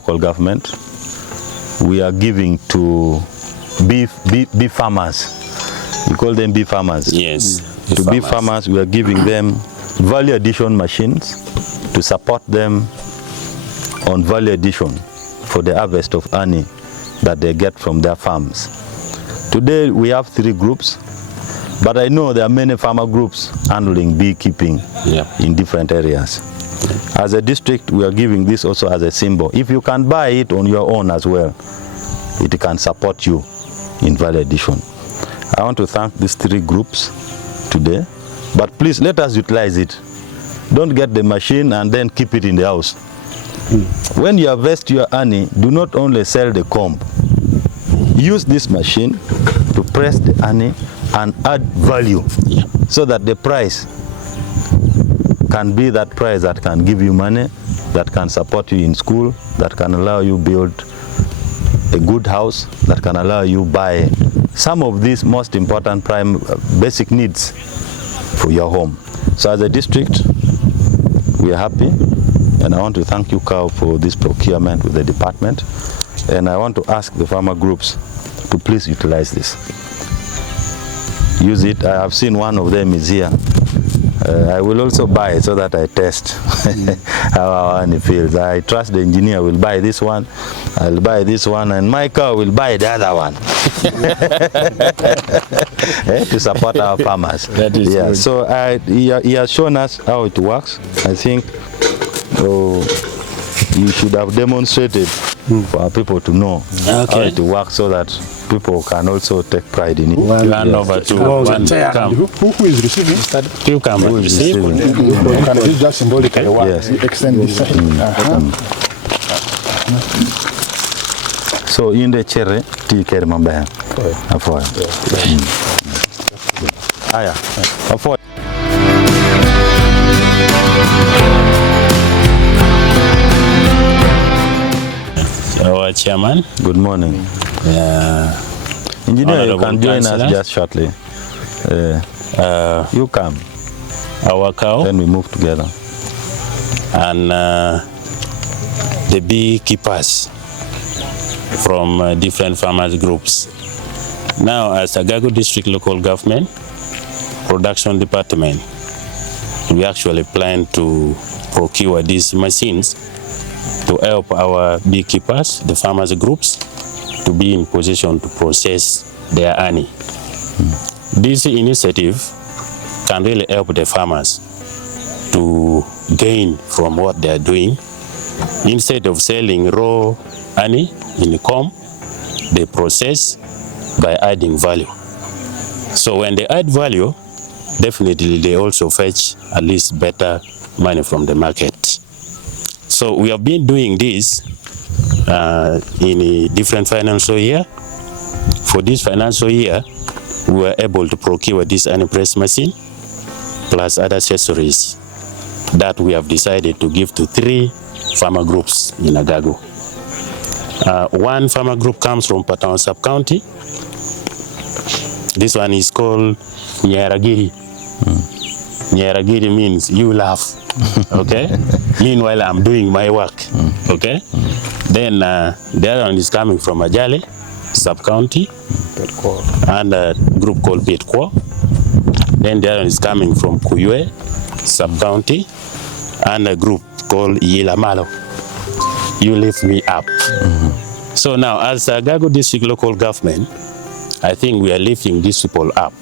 local government, we are giving to beef farmers. We call them beef farmers. Yes. To beef farmers, we are giving them value addition machines to support them on value addition for the harvest of honey that they get from their farms. Today we have 3 groups, but I know there are many farmer groups handling beekeeping in different areas. As a district, we are giving this also as a symbol. If you can buy it on your own as well, it can support you in value addition. I want to thank these 3 groups today, but please let us utilize it. Don't get the machine and then keep it in the house. When you harvest your honey, do not only sell the comb. Use this machine to press the honey and add value so that the price can be that price that can give you money, that can support you in school, that can allow you build a good house, that can allow you buy some of these most important basic needs for your home. So as a district, we are happy, and I want to thank you, Cow, for this procurement with the department, and I want to ask the farmer groups to please utilize this. Use it. I have seen one of them is here. I will also buy it so that I test how our honey feels. I trust the engineer will buy this one, I'll buy this one, and my cow will buy the other one to support our farmers. That is good. So he has shown us how it works. I think you should have demonstrated for our people to know how it works so that people can also take pride in it. Hand over to one come. Who is receiving? You come and receive. Can we just symbolically extend this? So in the cherry, tea care mambe. Afoy. Aya. Afoy. Our chairman. Good morning. Engineer, you can join us just shortly. You come. Our cow. Then we move together. And the beekeepers from different farmers groups. Now, as Agago District Local Government Production Department, we actually plan to procure these machines to help our beekeepers, the farmers groups, to be in position to process their honey. This initiative can really help the farmers to gain from what they are doing. Instead of selling raw honey in the comb, they process by adding value. So when they add value, definitely they also fetch at least better money from the market. So we have been doing this in a different financial year. For this financial year, we were able to procure this honey press machine plus other accessories that we have decided to give to 3 farmer groups in Agago. One farmer group comes from Patao sub-county. This one is called Nyaragiri. Nyaragiri means you laugh. Okay? Meanwhile, I'm doing my work. Okay? Then the other one is coming from Ajale sub-county and a group called Betwa. Then the other one is coming from Kuywe sub-county and a group called Yilamalo. You lift me up. So now, as Agago District Local Government, I think we are lifting these people up